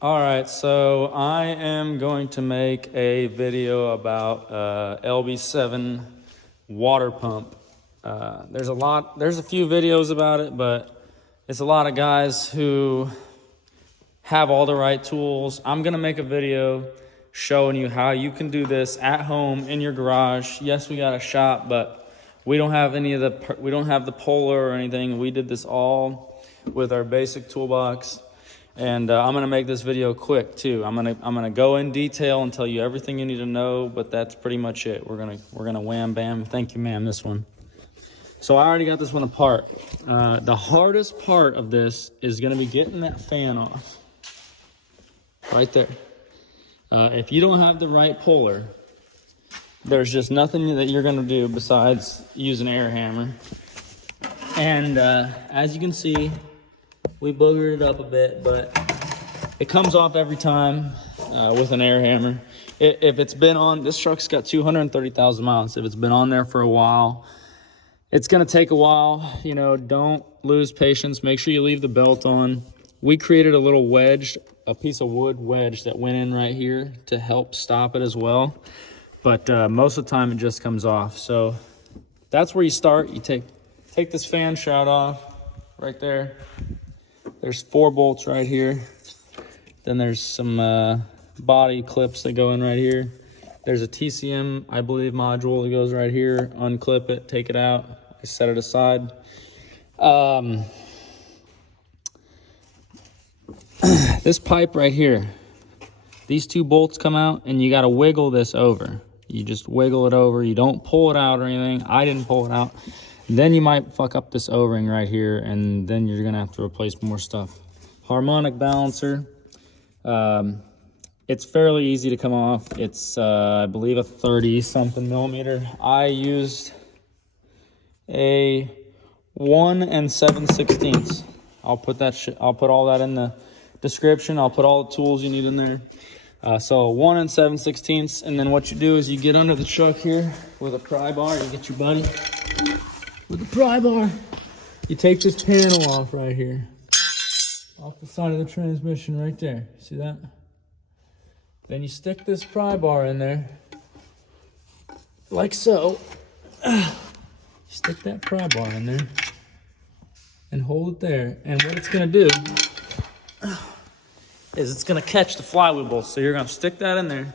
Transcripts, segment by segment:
All right, so I am going to make a video about LB7 water pump. There's a few videos about it, but it's a lot of guys who have all the right tools. I'm gonna make a video showing you how you can do this at home in your garage. Yes, we got a shop, but we don't have we don't have the Polar or anything. We did this all with our basic toolbox. And I'm gonna make this video quick too. I'm gonna go in detail and tell you everything you need to know, but that's pretty much it. We're gonna wham bam. Thank you, ma'am. This one. So I already got this one apart. The hardest part of this is gonna be getting that fan off. Right there. If you don't have the right puller, there's just nothing that you're gonna do besides use an air hammer. And as you can see, we boogered it up a bit, but it comes off every time with an air hammer. If it's been on, this truck's got 230,000 miles. If it's been on there for a while, it's gonna take a while. You know, don't lose patience. Make sure you leave the belt on. We created a little wedge, a piece of wood wedge that went in right here to help stop it as well. But most of the time it just comes off. So that's where you start. You take this fan shroud off right there. There's 4 bolts right here. Then there's some body clips that go in right here. There's a TCM, I believe, module that goes right here. Unclip it, take it out. I set it aside. This pipe right here, these 2 bolts come out and you gotta wiggle this over. You just wiggle it over. You don't pull it out or anything. I didn't pull it out. Then you might fuck up this O-ring right here, and then you're gonna have to replace more stuff. Harmonic balancer. It's fairly easy to come off. It's, I believe, a 30-something millimeter. I used a 1 7/16. I'll put all that in the description. I'll put all the tools you need in there. So 1 7/16, and then what you do is you get under the truck here with a pry bar. You get your buddy with the pry bar. You take this panel off right here, off the side of the transmission right there. See that? Then you stick this pry bar in there, like so. Stick that pry bar in there and hold it there. And what it's gonna do is it's gonna catch the flywheel bolt. So you're gonna stick that in there,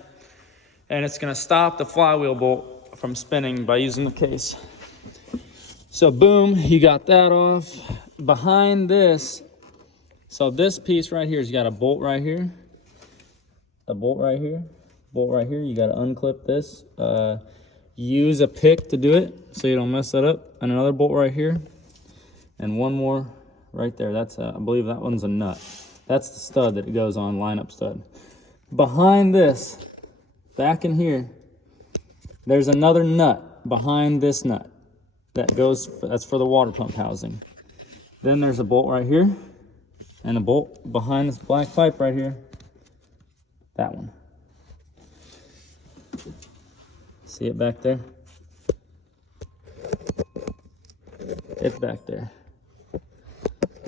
and it's gonna stop the flywheel bolt from spinning by using the case. So boom, you got that off. Behind this, so this piece right here has got a bolt right here, a bolt right here, bolt right here. You gotta unclip this. Use a pick to do it so you don't mess that up. And another bolt right here, and one more right there. That's I believe that one's a nut. That's the stud that it goes on, lineup stud. Behind this, back in here, there's another nut behind this nut. That's for the water pump housing. Then there's a bolt right here, and a bolt behind this black pipe right here. That one. See it back there? It's back there.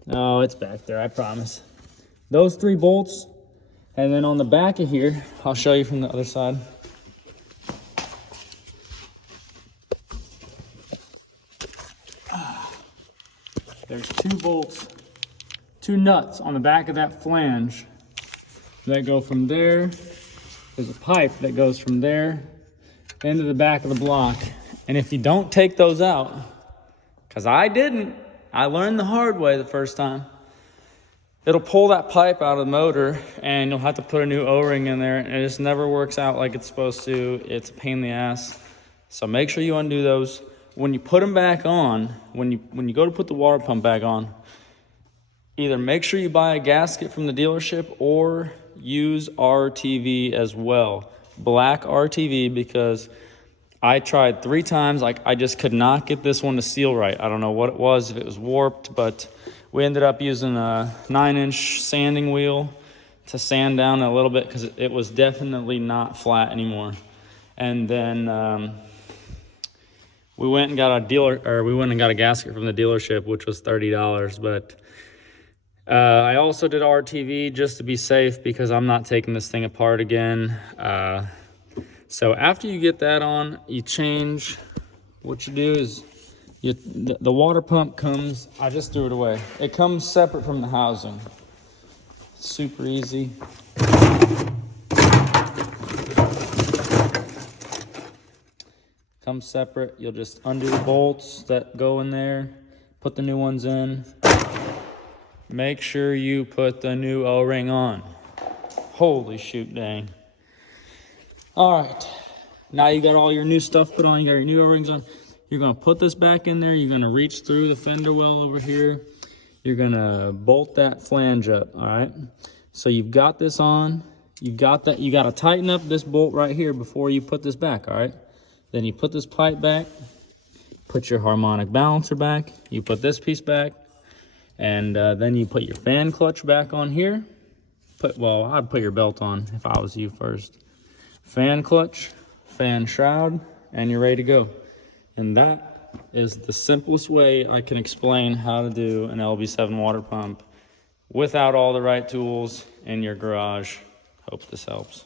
No, it's back there, I promise. Those 3 bolts, and then on the back of here, I'll show you from the other side. There's 2 bolts, 2 nuts on the back of that flange that go from there. There's a pipe that goes from there into the back of the block. And if you don't take those out, because I didn't, I learned the hard way the first time, it'll pull that pipe out of the motor and you'll have to put a new O-ring in there, and it just never works out like it's supposed to. It's a pain in the ass. So make sure you undo those. When you put them back on, when you go to put the water pump back on, either make sure you buy a gasket from the dealership or use RTV as well. Black RTV, because I tried 3 times. I just could not get this one to seal right. I don't know what it was, if it was warped, but we ended up using a 9-inch sanding wheel to sand down a little bit because it was definitely not flat anymore. And then we went and got a gasket from the dealership, which was $30, but I also did RTV just to be safe because I'm not taking this thing apart again. So after you get that on, you change. What you do is the water pump comes, I just threw it away. It comes separate from the housing. Super easy. Comes separate. You'll just undo the bolts that go in there, put the new ones in. Make sure you put the new O-ring on. Holy shoot, dang. All right, now you got all your new stuff put on, you got your new O-rings on. You're gonna put this back in there. You're gonna reach through the fender well over here. You're gonna bolt that flange up, all right? So you've got this on, you've got that, you gotta tighten up this bolt right here before you put this back, all right? Then you put this pipe back, put your harmonic balancer back, you put this piece back, and then you put your fan clutch back on here. Well, I'd put your belt on if I was you first. Fan clutch, fan shroud, and you're ready to go. And that is the simplest way I can explain how to do an LB7 water pump without all the right tools in your garage. Hope this helps.